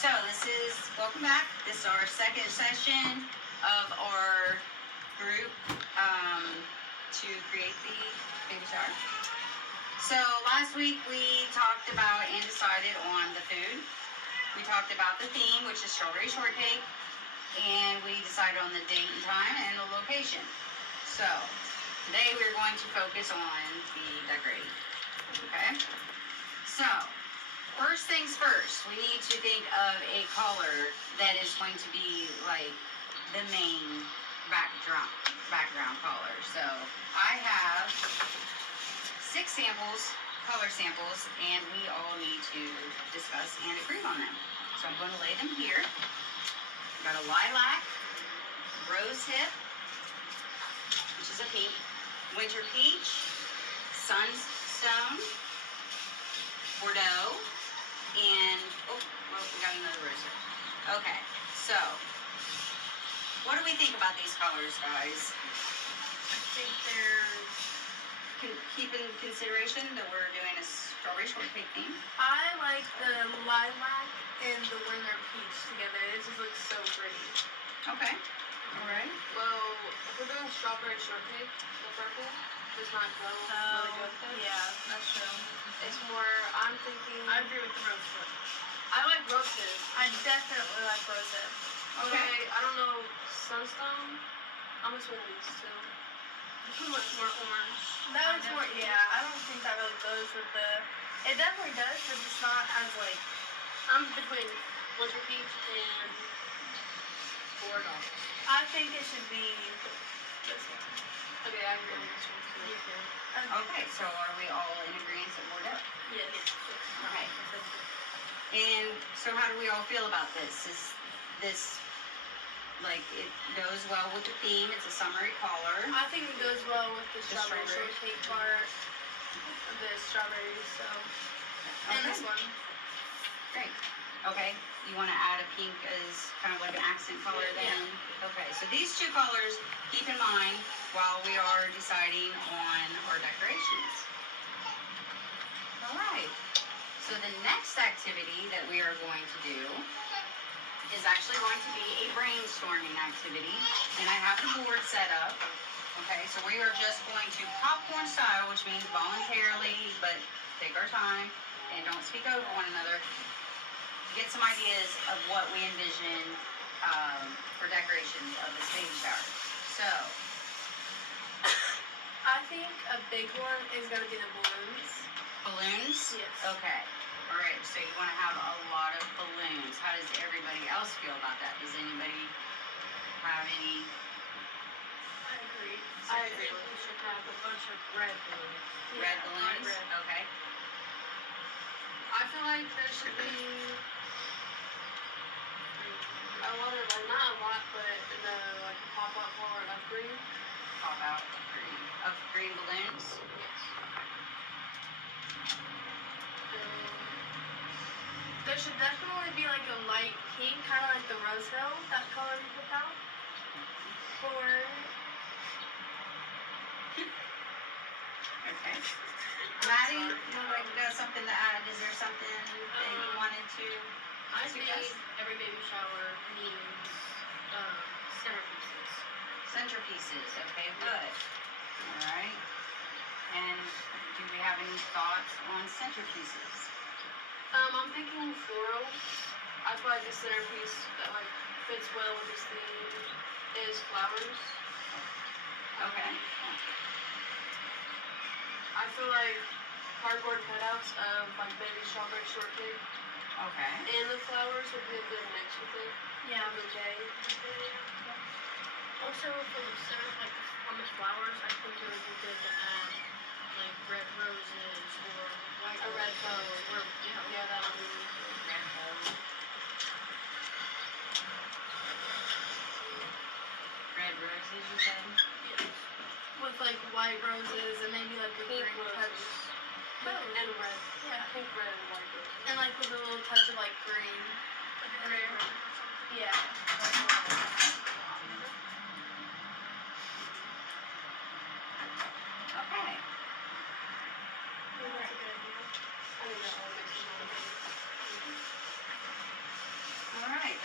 So welcome back. This is our second session of our group to create the baby shower. So last week we talked about and decided on the food. We talked about the theme, which is strawberry shortcake, and we decided on the date and time and the location. So today we're going to focus on the decorating. Okay? So first things first, we need to think of a color that is going to be like the main background color. So I have 6 color samples, and we all need to discuss and agree on them. So I'm going to lay them here. Got a lilac, rose hip, which is a pink, winter peach, sunstone, Bordeaux, and we got another rose hip. Okay, so what do we think about these colors, guys? I think they're... Keep in consideration that we're doing a strawberry shortcake theme. I like the lilac and the winter peach together. It just looks so pretty. Okay. All right. Well, if we're doing strawberry shortcake, the purple does not go really good with it. Yeah, that's true. It's more, I'm thinking... I agree with the rose hip. I like roses. I definitely like rose hip. Okay, I don't know, sunstone? I'm between these two. Too much more orange. That looks more, yeah, I don't think that really goes with the... It definitely does, but it's not as like... I'm between winter peach and Bordeaux. I think it should be this one. Okay, I agree on this one too. Okay, so are we all in agreement at Bordeaux? Yes. Okay. And so how do we all feel about this? Is this, like, it goes well with the theme? It's a summery color. I think it goes well with the strawberry strawberry. shortcake part of the strawberries, so... And this one. Great. Okay, you want to add a pink as kind of like an accent color then? Okay, so these 2 colors, keep in mind while we are deciding on our decorations. All right. So the next activity that we are going to do is actually going to be a brainstorming activity, and I have the board set up. Okay, so we are just going to popcorn style, which means voluntarily, but take our time and don't speak over one another. Get some ideas of what we envision for decorations of this baby shower. So, I think a big one is going to be the balloons. balloons? Yes. Okay. All right, so you want to have a lot of balloons. How does everybody else feel about that? Does anybody have any? I agree. I agree with you. Should have a bunch of red balloons. Red Yeah, balloons? red. Okay. I feel like there should be a lot of, like, not a lot, but in the, like, pop-up color of green. Pop out of green balloons. Yes. There should definitely be like a light pink, kind of like the Rose Hill, that color we put out. For... Okay. Maddie, you like got something to add? Is there something that you wanted to I think suggest? every baby shower needs centerpieces. Centerpieces. Okay, good. All right. And do we have any thoughts on centerpieces? I'm thinking floral. I feel like the centerpiece that, like, fits well with this theme is flowers. Okay. I feel like cardboard cutouts of, like, baby strawberry shortcake Okay. and the flowers would be a good mix with it. Yeah. The bouquet. Also, for the center, like on the flowers, I think it would be good to add like red roses or white A red roses, bow. or Yeah, that would be. Red bow. Red roses, you said? With like white roses and maybe like a Pink green roses. touch. Pink and red. Yeah. Pink, red, and white roses. And like with a little touch of like green. like a red rose or something. Yeah. Okay. I think that's a good idea. I think that all makes sense.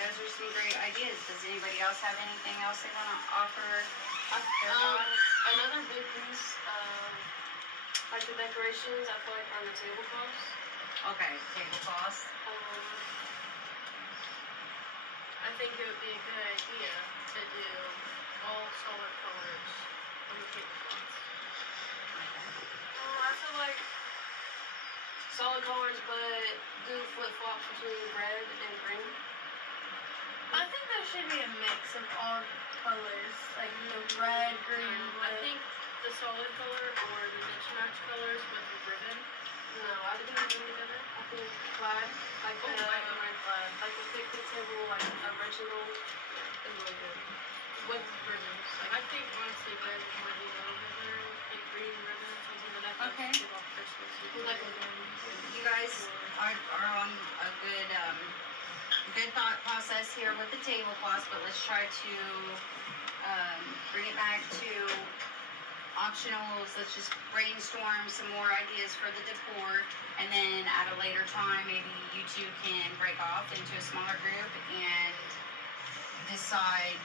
those are some great ideas. Does anybody else have anything else they want to offer? Their Um, thoughts? another big piece of like the decorations, I feel like are the tablecloths. Okay, tablecloths. I think it would be a good idea to do all solid colors on the tablecloths. I feel like solid colors, but do flip flops between red and green. I think there should be a mix of all colors, like the red, green, I blue. think the solid color or the mix match colors with the ribbon. No, I think Together. I think plaid, like Oh, the white and red plaid. like the picnic table, like original, is really good. With ribbons. Like I think honestly red might be a little bit better with like green ribbons, something like that. Okay. Give off Christmas. Like a You guys are on a good thought process here with the tablecloths, but let's try to bring it back to optionals. Let's just brainstorm some more ideas for the decor, and then at a later time, maybe you two can break off into a smaller group and decide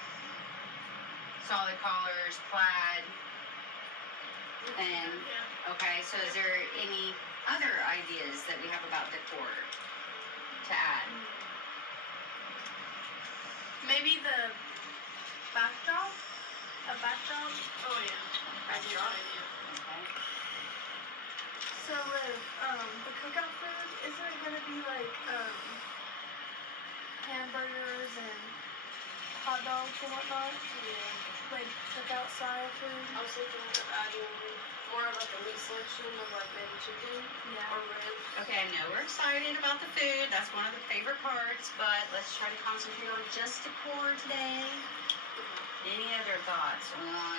solid colors, plaid, and Yeah. okay. So is there any other ideas that we have about decor to add? Maybe the backdrop? A backdrop? Oh yeah. That's a good Backdrop? idea. Okay. So with the cookout food, isn't it gonna be like hamburgers and hot dogs and whatnot? Yeah. Like cookout style food? I was thinking of adding more of like a meat selection of like maybe chicken Yeah. or ribs. Okay, I know we're excited about the food. That's one of the favorite parts, but let's try to concentrate on just decor today. Any other thoughts on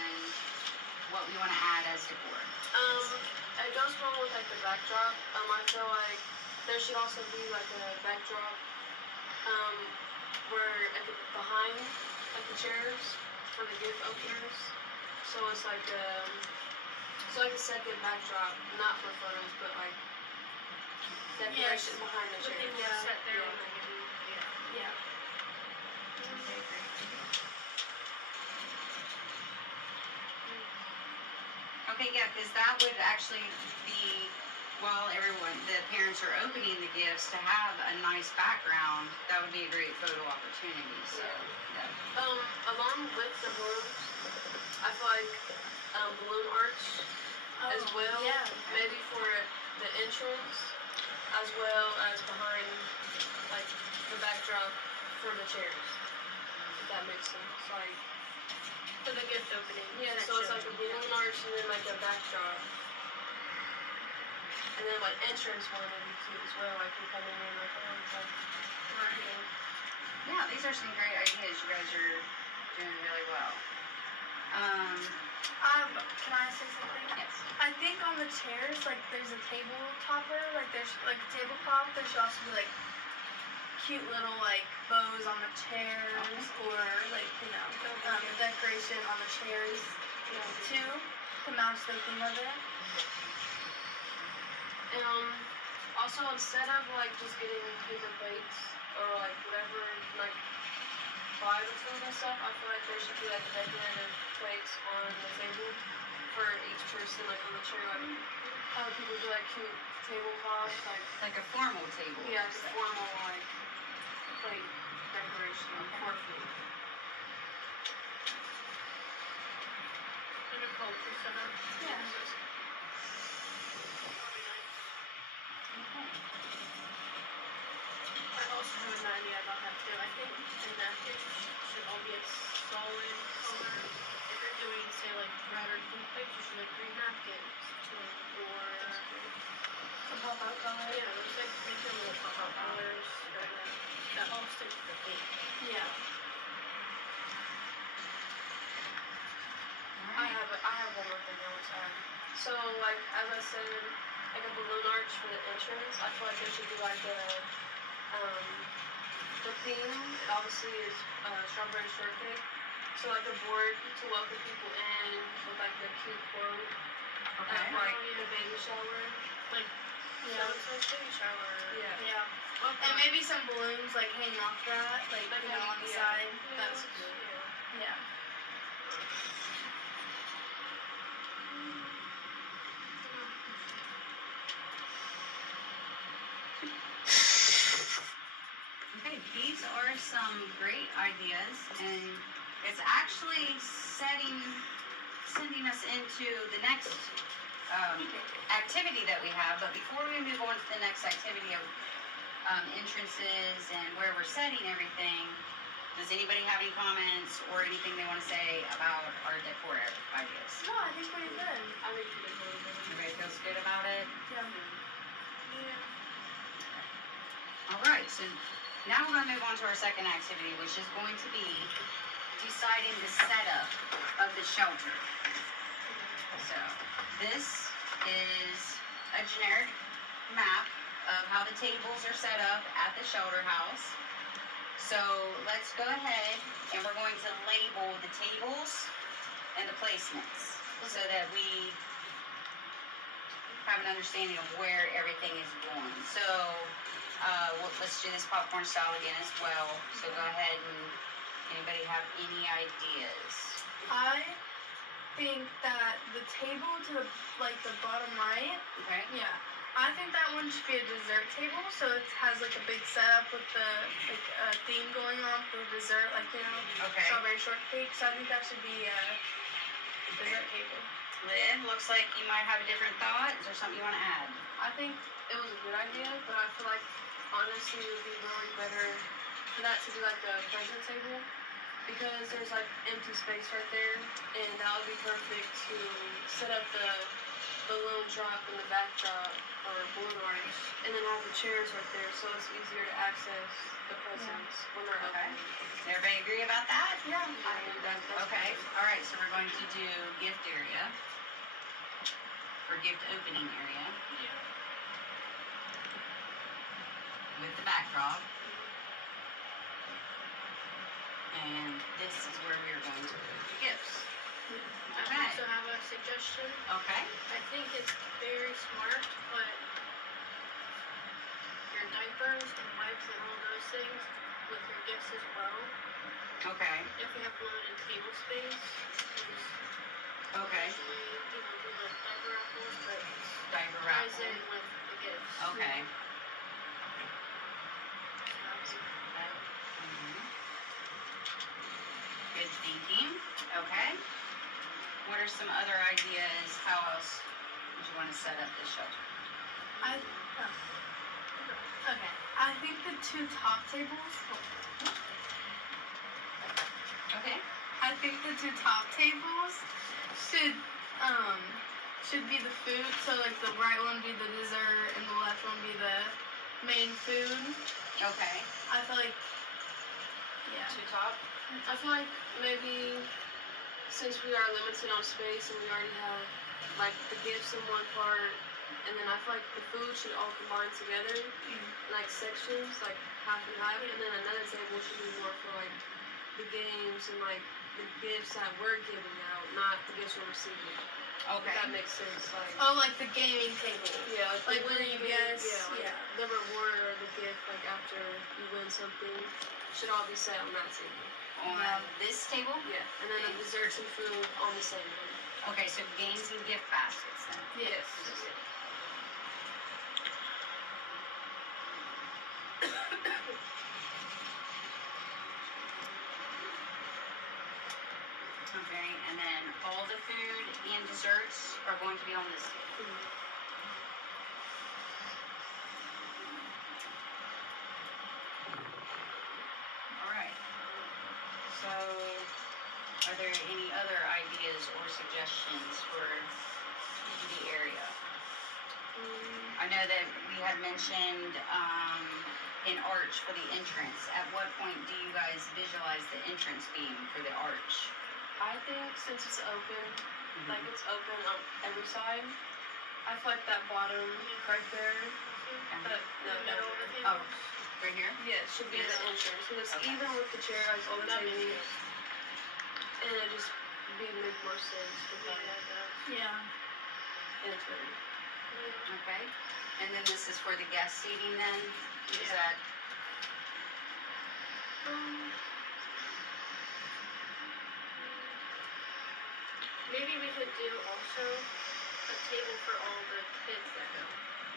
what we want to add as decor? It goes wrong with like the backdrop. I feel like there should also be like a backdrop, where like behind like the chairs for the gift openers. So it's like a second backdrop, not for photos, but like decoration behind the The chairs. people Yeah. sit there Yeah. when they do. Yeah. Yeah. Okay, great. Okay, yeah, because that would actually be, while the parents are opening the gifts, to have a nice background, that would be a great photo opportunity, so. yeah. Along with the balloons, I feel like balloon arch as Oh, well. Yeah. Maybe for the entrance, as well as behind like the backdrop for the chairs. If that makes sense. Like For the gift opening. yeah, so it's like a balloon arch and then like a backdrop. And then like entrance one would be cute as well. Like you coming in like oh it's like marketing. Yeah, these are some great ideas. You guys are doing really well. Can I say something? Yes. I think on the chairs, like there's a table topper, like there's like a tablecloth. There should also be like cute little like bows on the chairs, or like decoration on the chairs too, to match the theme of it. Also instead of like just getting paper plates or like whatever like buy the food and stuff, I feel like there should be like decorative plates on the table for each person, like on the chair, like how people do like cute tablecloths, like Like a formal table. yeah, like a formal like plate decoration for food. Like a culture center. Yeah. I also have an idea about that too. I think the napkins should all be a solid color. If you're doing, say, like red or blue plates, you should like green napkins. Or Some pop-out color. yeah, those like make them little pop-out colors. That all sticks to the theme. Yeah. I have one more thing I want to add. So like as I said, like a balloon arch for the entrance, I feel like there should be like the theme obviously is strawberry shortcake. So like a board to welcome people in with like the cute quote Okay. of like the baby shower. Like Yeah. So it's like baby shower. Yeah. Yeah. What And maybe some balloons like hanging off that, like Like you know, on the yeah. side. Yeah, That's that's cool. Yeah. Yeah. Okay, these are some great ideas, and it's actually sending us into the next activity that we have. But before we move on to the next activity of entrances and where we're setting everything, does anybody have any comments or anything they want to say about our decor ideas? No, I think we're good. I think you did really good. Everybody feels good about it? Yeah. All right, so now we're going to move on to our second activity, which is going to be deciding the setup of the shelter. So this is a generic map of how the tables are set up at the shelter house. So let's go ahead and we're going to label the tables and the placements so that we have an understanding of where everything is going. So let's do this popcorn style again as well. So go ahead and anybody have any ideas? I think that the table to the bottom right. Okay. Yeah. I think that one should be a dessert table, so it has like a big setup with the theme going on for dessert, Okay. strawberry shortcake. So I think that should be a dessert table. Lynn, looks like you might have a different thought. Is there something you want to add? I think it was a good idea, but I feel like honestly it would be really better for that to be like a present table because there's like empty space right there, and that would be perfect to set up the balloon drop and the backdrop or balloon arch, and then have the chairs right there so it's easier to access the presents when they're Okay. open. Does everybody agree about that? Yeah. I think that's Okay. All right. So we're going to do gift area or gift opening area with the backdrop. And this is where we are going to put the gifts. I Okay. also have a suggestion. Okay. I think it's very smart to put your diapers and wipes and all those things with your gifts as well. Okay. If we have limited table space, Okay. usually, do the diaper raffles, but Diaper ties raffle. in with the gifts. Okay. So, Good thinking. Okay. What are some other ideas? How else would you want to set up this shelter? Okay. I think the two top tables. Okay. I think the two top tables should be the food. So like the right one be the dessert and the left one be the main food. Okay. I feel like Two top. I feel like maybe since we are limited on space and we already have like the gifts in one part, and then I feel like the food should all combine together in like sections, like half and half, and then another table should be more for like the games and like the gifts that we're giving out, not the gifts we're receiving. Okay. If that makes sense. Like like the gaming table. yeah, Like the where win you game, guess. yeah, like the reward or the gift like after you win something should all be set on that table. On Yeah. this table? Yeah, and then the desserts and food on the same one. Okay, so games and gift baskets then. Yes. Okay, and then all the food and desserts are going to be on this table. All right. So, are there any other ideas or suggestions for the area? I know that we had mentioned an arch for the entrance. At what point do you guys visualize the entrance being for the arch? I think since it's open, like it's open on every side, I feel like that bottom right there, that the middle of the Oh, table. right here? yeah, should be the entrance. Because it's Okay. even with the chair, like on the That makes table, sense. and it just make more sense with Yeah, that it does. Yeah. entering. Okay, and then this is for the guest seating then? Is Yeah. that, Maybe we could do also a table for all the kids that go.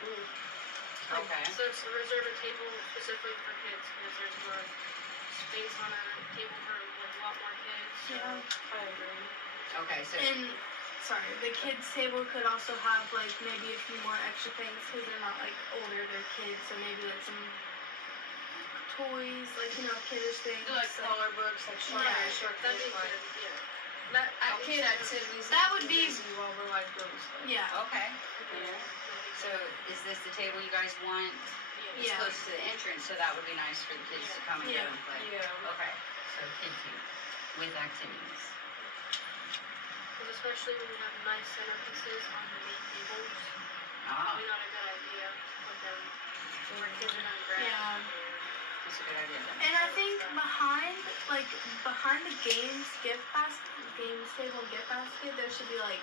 Like, okay, So it's reserve a table specifically for kids because there's more space on a table for like a lot more kids. So Yeah. I agree. okay, so, And sorry, the kids table could also have like maybe a few more extra things because they're not like older, they're kids. So maybe like some toys, like kiddish things. Do like color books, like short, Yeah, short that'd be kids, like good. Yeah. that Okay. kid activities. That would be- busy while we're like doing stuff. Yeah. okay. Yeah. So is this the table you guys want? It's Yeah. close to the entrance, so that would be nice for the kids to come and go Yeah. and play. Yeah. Okay, so kid table with activities. Because especially when we have nice centerpieces on the main tables, Ah, probably not a good idea to put them where kids are gonna grab. Yeah. that's a good idea then. And I think behind the games table and gift basket, there should be like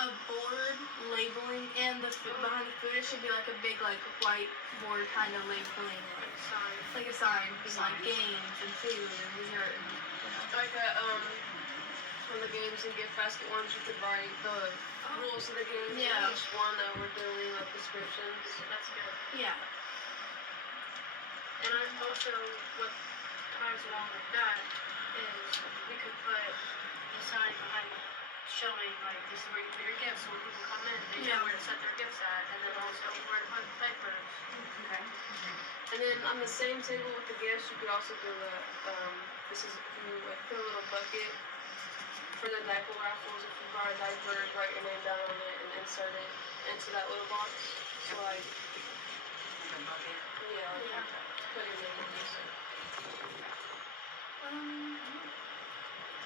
a board labeling, and behind the food it should be like a big like whiteboard kind of labeling, like a sign being like Sign. games and food and dessert. Like on the games and gift basket ones, you could write the rules of the game. Yeah. Each one that we're doing, like descriptions. That's good. Yeah. And I also, what ties along with that is we could put the sign behind showing like this is where you put your gifts, so when people come in, they Yeah. know where to set their gifts at, and then also where to put diapers. Okay. And then on the same table with the gifts, you could also do this is if you like put a little bucket for the diaper raffles. If you buy a diaper, write your name down on it and insert it into that little box. So like, Like a bucket. yeah, like Yeah. put your name in this.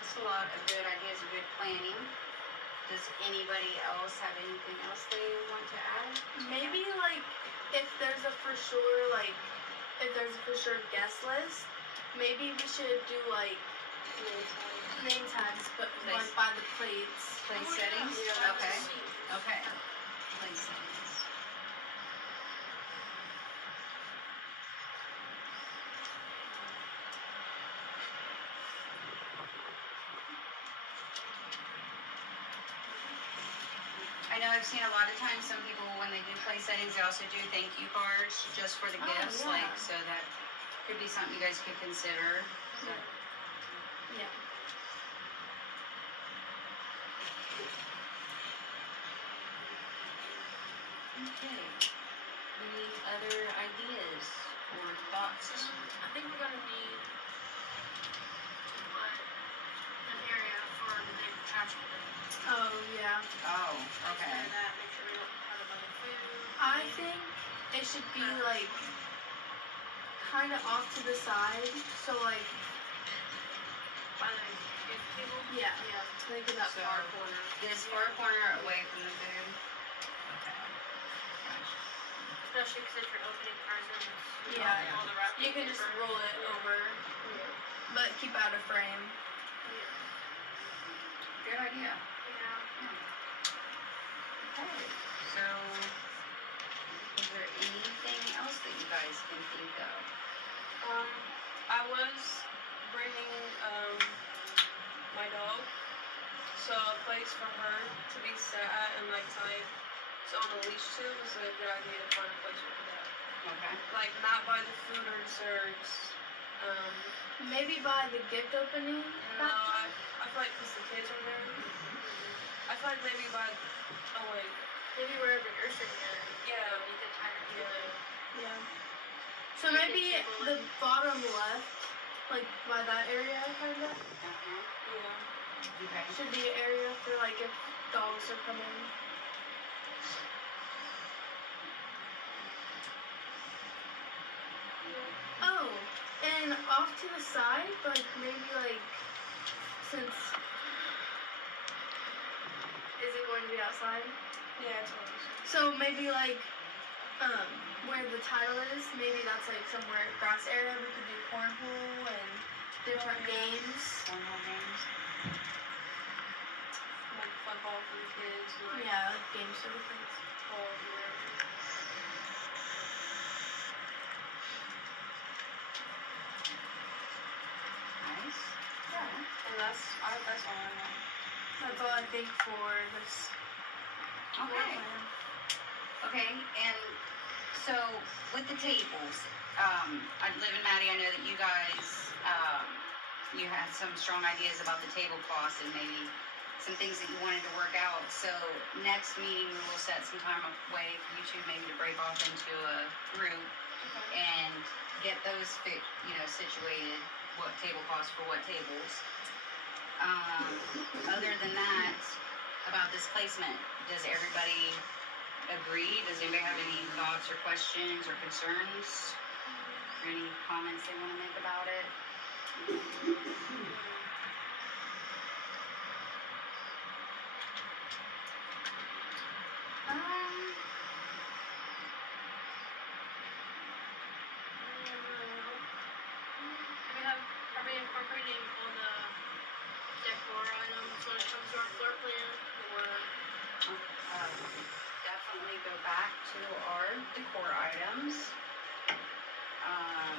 That's a lot of good ideas and good planning. Does anybody else have anything else they want to add? Maybe like if there's a for sure guest list, maybe we should do like name tags, but like by the plates. Place Oh, yeah. settings? Yeah. Okay, Seats. okay. Place settings. I know I've seen a lot of times, some people, when they do place settings, they also do thank you cards just for the Oh, gifts, yeah. like, so that could be something you guys could consider. So, Yeah. okay. Any other ideas or thoughts? I think we're gonna need to put an area for the day for trash pickup. Oh yeah. Oh, Take okay. care of that, make sure we don't have a bunch of food. I think it should be like kind of off to the side, so like By the gift table. yeah, like in that So- far corner. This far corner away from the food? Okay. Gotcha. Especially because if you're opening presents, Yeah. all the wrapping You can just paper. roll it Yeah. over, but keep out of frame. Good idea. Yeah. Okay, so is there anything else that you guys can think of? I was bringing my dog, so a place for her to be sat at and like tied so on a leash to was a good idea to find a place for that. Okay. Like not by the food or desserts. Maybe by the gift opening. No, I feel like because the kids are there. I feel like maybe by wait. Maybe wherever you're sitting at. Yeah. You could tie it together. Yeah. So maybe the bottom left, like by that area, kind of, Uh-huh. Yeah. Okay. should be an area for like if dogs are coming. Oh, and off to the side, like maybe like since is it going to be outside? Yeah, it's always. So maybe like where the title is, maybe that's like somewhere grass area. We could do cornhole and different games. Cornhole games? Like football for the kids. And, like, Yeah, like games for the kids. fall here. Nice. And that's all I have. That's all I think for this floor Okay. plan. Okay, and so with the tables, I live in Maddie, I know that you guys, you had some strong ideas about the tablecloths and maybe some things that you wanted to work out. So next meeting, we will set some time away for you two maybe to break off into a group and get those situated, what tablecloths for what tables. Other than that, about this placement, does everybody agree? Does anybody have any thoughts or questions or concerns? Or any comments they want to make about it? Are we incorporating all the decor items when it comes to our floor plan, or? Definitely go back to our decor items.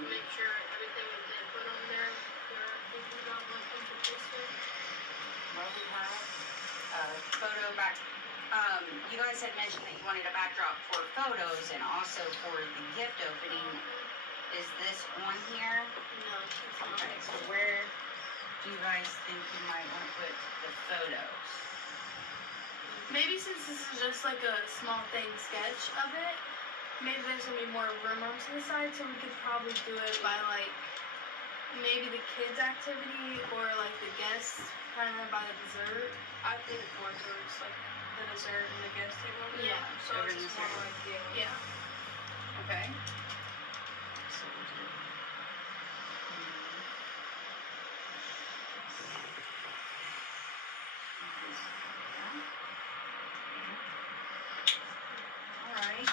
Make sure everything that they put on there, they're thinking about when it comes to placement. Well, we have photo back. You guys had mentioned that you wanted a backdrop for photos and also for the gift opening. Is this on here? No, it's not. Okay, so where do you guys think you might want to put the photos? Maybe since this is just like a small thing sketch of it, maybe there's gonna be more room onto the side, so we could probably do it by like maybe the kids' activity or like the guests kind of by the dessert. I think more towards like the dessert and the guest table. Yeah. So Over it's the just more dessert. like Yeah. Okay. So we'll do. Alright,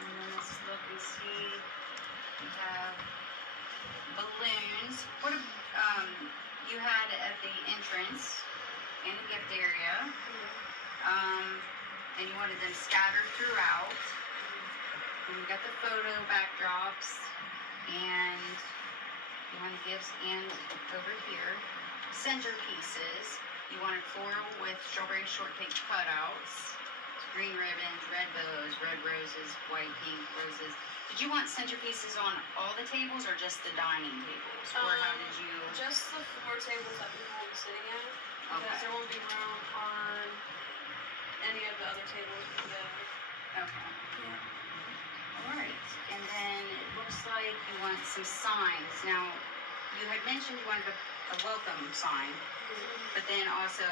and then let's look and see. We have balloons. What, you had at the entrance in the gift area, and you wanted them scattered throughout. And we got the photo backdrops, and you want gifts and over here. Centerpieces. You wanted floral with strawberry shortcake cutouts, green ribbons, red bows, red roses, white, pink roses. Did you want centerpieces on all the tables or just the dining tables? Or how did you? Just the 4 tables that people will be sitting at. Because Okay. there won't be room on any of the other tables together. Okay. Alright, and then it looks like you want some signs. Now, you had mentioned you wanted a welcome sign, but then also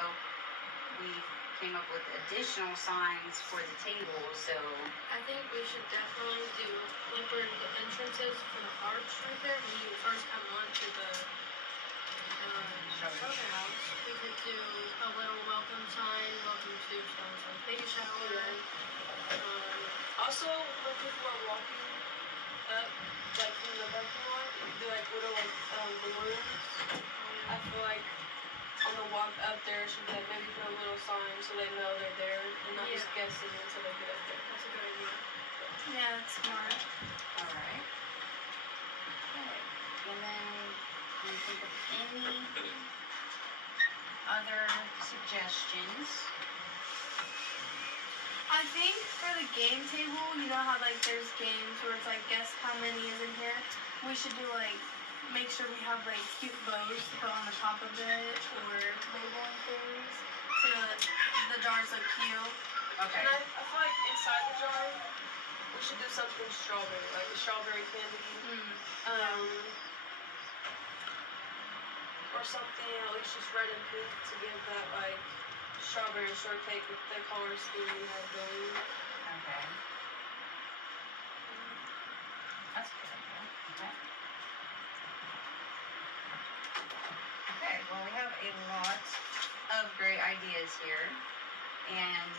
we came up with additional signs for the tables, so. I think we should definitely do, like where the entrance is for the arch right there, when you first come onto the, shoulder house, we could do a little welcome sign, welcome to so-and-so's baby shower. Also, when people are walking up, like from the parking lot, you can do like little like balloons. I feel like on the walk up there should be like maybe put a little sign so they know they're there and not just guessing until they get up there. That's a good idea. Yeah, that's smart. Alright. Okay, and then, can you think of any other suggestions? I think for the game table, you know how like there's games where it's like guess how many is in here? We should do like make sure we have like cute bows to put on the top of it or labeling things so that the jars look cute. Okay. And I feel like inside the jar, we should do something strawberry, like a strawberry candy. Or something at least just red and pink to give that like strawberry shortcake with the color scheme we had going. Okay. That's a good idea. Okay. Okay, well, we have a lot of great ideas here. And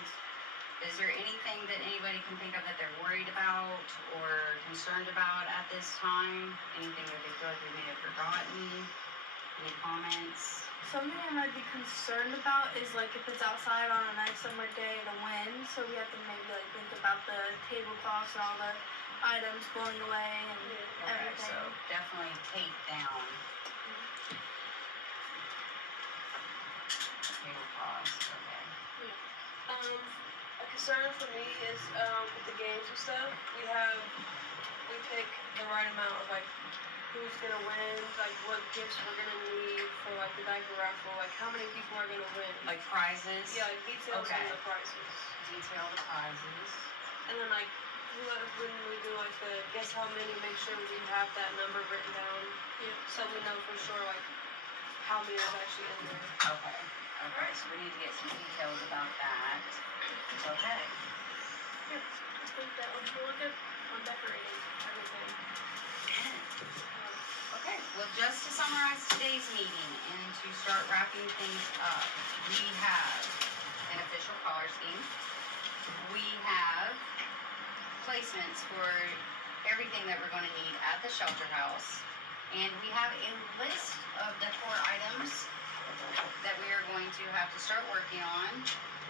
is there anything that anybody can think of that they're worried about or concerned about at this time? Anything that they feel like we may have forgotten? Any comments? Something I might be concerned about is like if it's outside on a nice summer day, the wind. So we have to maybe like think about the tablecloths and all the items blowing away and Okay, everything. so definitely tape down. Tablecloths, okay. A concern for me is with the games and stuff. We pick the right amount of like who's gonna win, like what gifts we're gonna need for like the diaper raffle, like how many people are gonna win. Like prizes? Yeah, like details Okay. on the prices. Detail the prizes. And then like when we do like the guess how many, make sure we have that number written down. Yeah. So we know for sure like how many is actually in there. Okay, okay, so we need to get some details about that. Okay. I think that looks really good on decorating everything. Okay, well, just to summarize today's meeting and to start wrapping things up, we have an official color scheme. We have placements for everything that we're gonna need at the shelter house. And we have a list of decor items that we are going to have to start working on.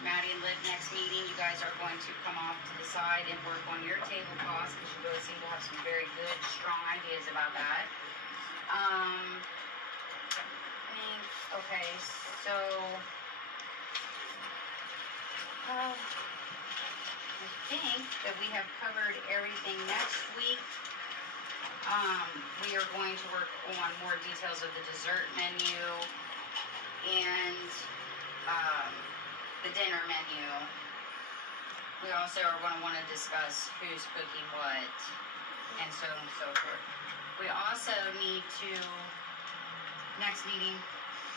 Maddie and Liv, next meeting, you guys are going to come off to the side and work on your tablecloths, because you both seem to have some very good, strong ideas about that. Okay, so, I think that we have covered everything. Next week, we are going to work on more details of the dessert menu and, the dinner menu. We also are gonna wanna discuss who's cooking what, and so on and so forth. We also need to, next meeting,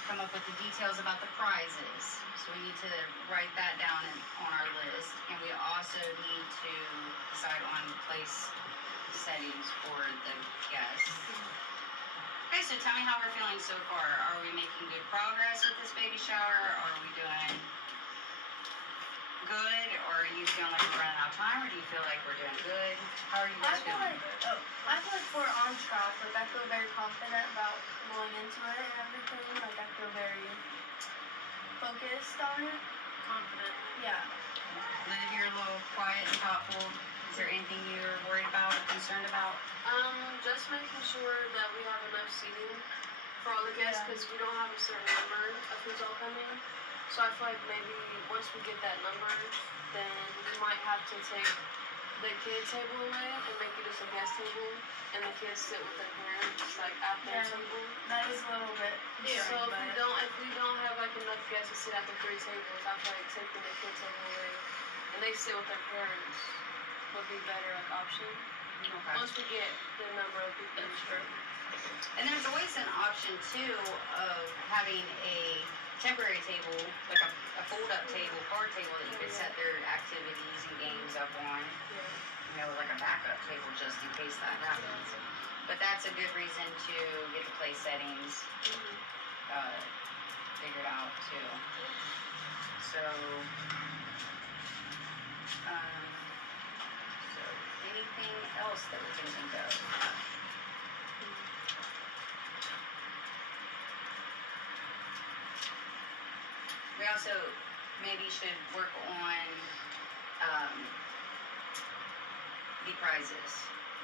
come up with the details about the prizes. So we need to write that down on our list, and we also need to decide on place settings for the guests. Okay, so tell me how we're feeling so far. Are we making good progress with this baby shower? Are we doing good, or are you feeling like we're running out of time, or do you feel like we're doing good? How are you I guys feel feeling? I feel like we're on track. Like I feel very confident about going into it and everything. Like I feel very focused on it. Confident. Yeah. Liv, you're a little quiet and thoughtful. Is there anything you're worried about or concerned about? Just making sure that we have enough seating for all the guests, Yeah. because we don't have a certain number of who's all coming. So I feel like maybe once we get that number, then we might have to take the kid table away and make it just a guest table, and the kids sit with their parents like at their Yeah. table. That is a little bit Yeah. So concerning, if we don't have like enough guests to sit at the 3 tables, I feel like taking the kid table away and they sit with their parents would be better like option. Okay. Once we get the number of people. That's true. And there's always an option too of having a temporary table, like a fold-up table, card table that you could set their activities and games up on. You know, like a backup table just in case that happens. But that's a good reason to get the place settings figured out too. So, anything else that we can think of? We also maybe should work on the prizes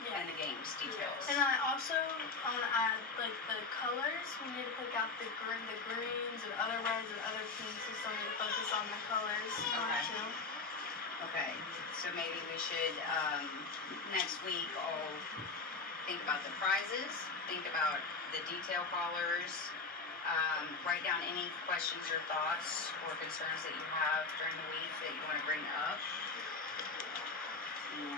Yeah. and the games details. And I also want to add like the colors. We need to pick out the greens and other reds and other pinks, so we need to focus on the colors more Okay. too. Okay, so maybe we should, next week, all think about the prizes, think about the detail colors, write down any questions or thoughts or concerns that you have during the week that you want to bring up. And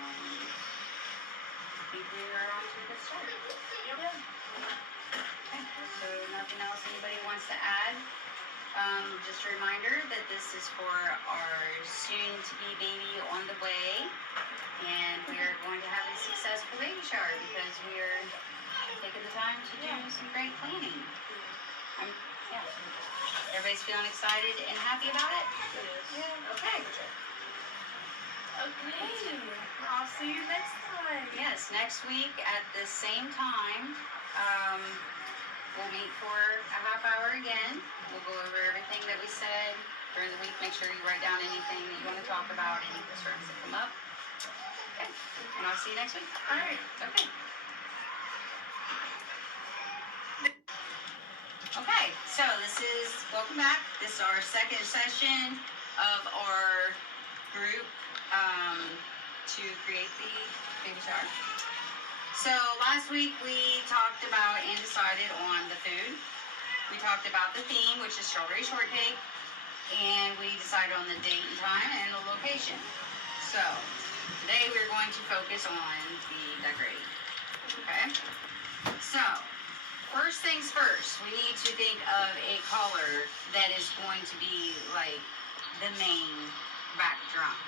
I think we are on to a good start. Yeah. Okay, so nothing else anybody wants to add? Just a reminder that this is for our soon-to-be baby on the way, and we are going to have a successful baby shower because we are taking the time to do some great planning. Yeah. Everybody's feeling excited and happy about it? Yeah. Okay. Okay. I'll see you next time. Yes, next week at the same time, we'll meet for a half hour again. We'll go over everything that we said during the week. Make sure you write down anything that you want to talk about, any concerns that come up. Okay, and I'll see you next week. Alright. Okay. Okay, so welcome back. This is our second session of our group to create the baby shower. So last week we talked about and decided on the food. We talked about the theme, which is strawberry shortcake, and we decided on the date and time and the location. So today we're going to focus on the decorating. Okay? So first things first, we need to think of a color that is going to be like the main backdrop.